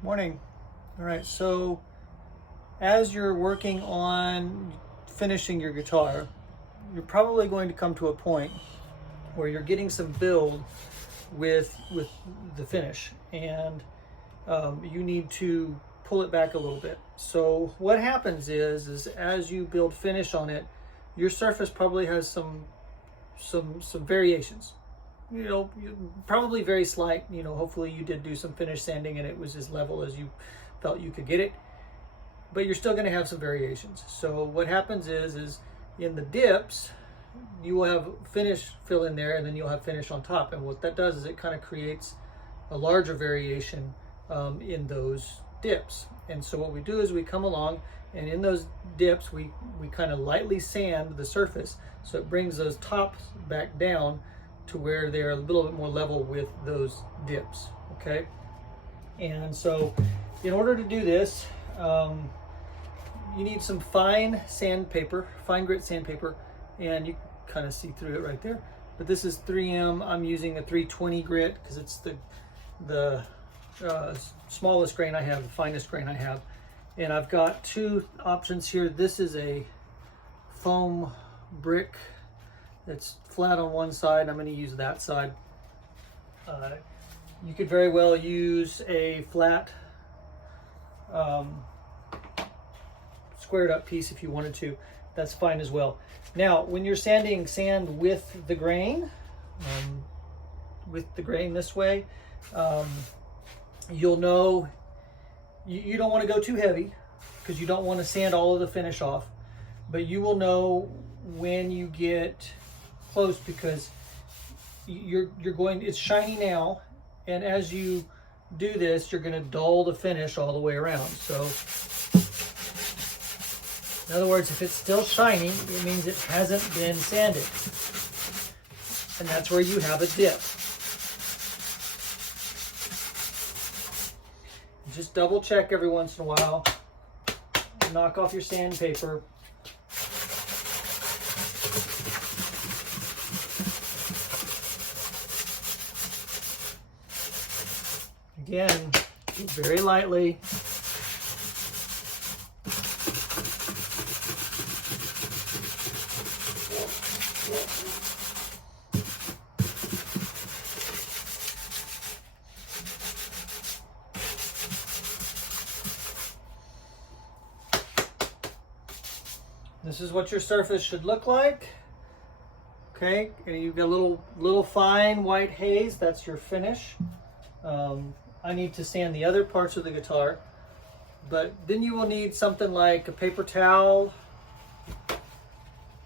Morning. All right, so as you're working on finishing your guitar, you're probably going to come to a point where you're getting some build with the finish, and you need to pull it back a little bit. So what happens is as you build finish on it, your surface probably has some variations. Probably very slight. Hopefully you did do some finish sanding and it was as level as you felt you could get it, but you're still going to have some variations. So what happens is in the dips, you will have finish fill in there, and then you'll have finish on top. And what that does is it kind of creates a larger variation in those dips. And so what we do is we come along, and in those dips, we kind of lightly sand the surface, so it brings those tops back down to where they're a little bit more level with those dips, okay? And so in order to do this, you need some fine sandpaper, fine grit sandpaper, and you kind of see through it right there. But this is 3M. I'm using a 320 grit because it's the smallest grain I have, the finest grain I have. And I've got two options here. This is a foam brick. It's flat on one side. I'm going to use that side. You could very well use a flat squared up piece if you wanted to. That's fine as well. Now, when you're sanding sand with the grain this way, you'll know you don't want to go too heavy because you don't want to sand all of the finish off, but you will know when you get close because it's shiny now, and as you do this, you're going to dull the finish all the way around. So in other words, if it's still shiny, it means it hasn't been sanded, and that's where you have a dip. Just double check every once in a while. Knock off your sandpaper. Again, very lightly. This is what your surface should look like. Okay, and you've got a little fine white haze. That's your finish. I need to sand the other parts of the guitar, but then you will need something like a paper towel,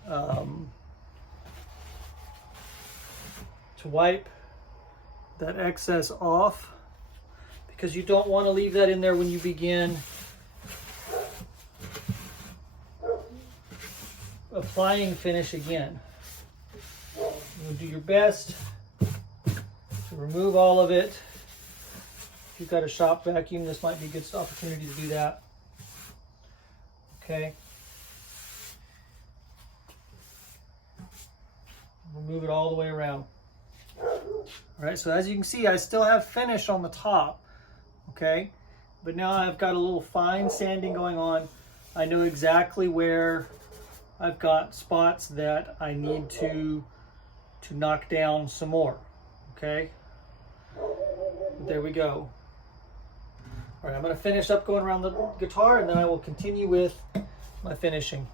to wipe that excess off, because you don't want to leave that in there when you begin applying finish again. You'll do your best to remove all of it. If you've got a shop vacuum, this might be a good opportunity to do that. Okay. Remove it all the way around. All right, so as you can see, I still have finish on the top, okay? But now I've got a little fine sanding going on. I know exactly where I've got spots that I need to knock down some more, okay? There we go. All right, I'm going to finish up going around the guitar, and then I will continue with my finishing.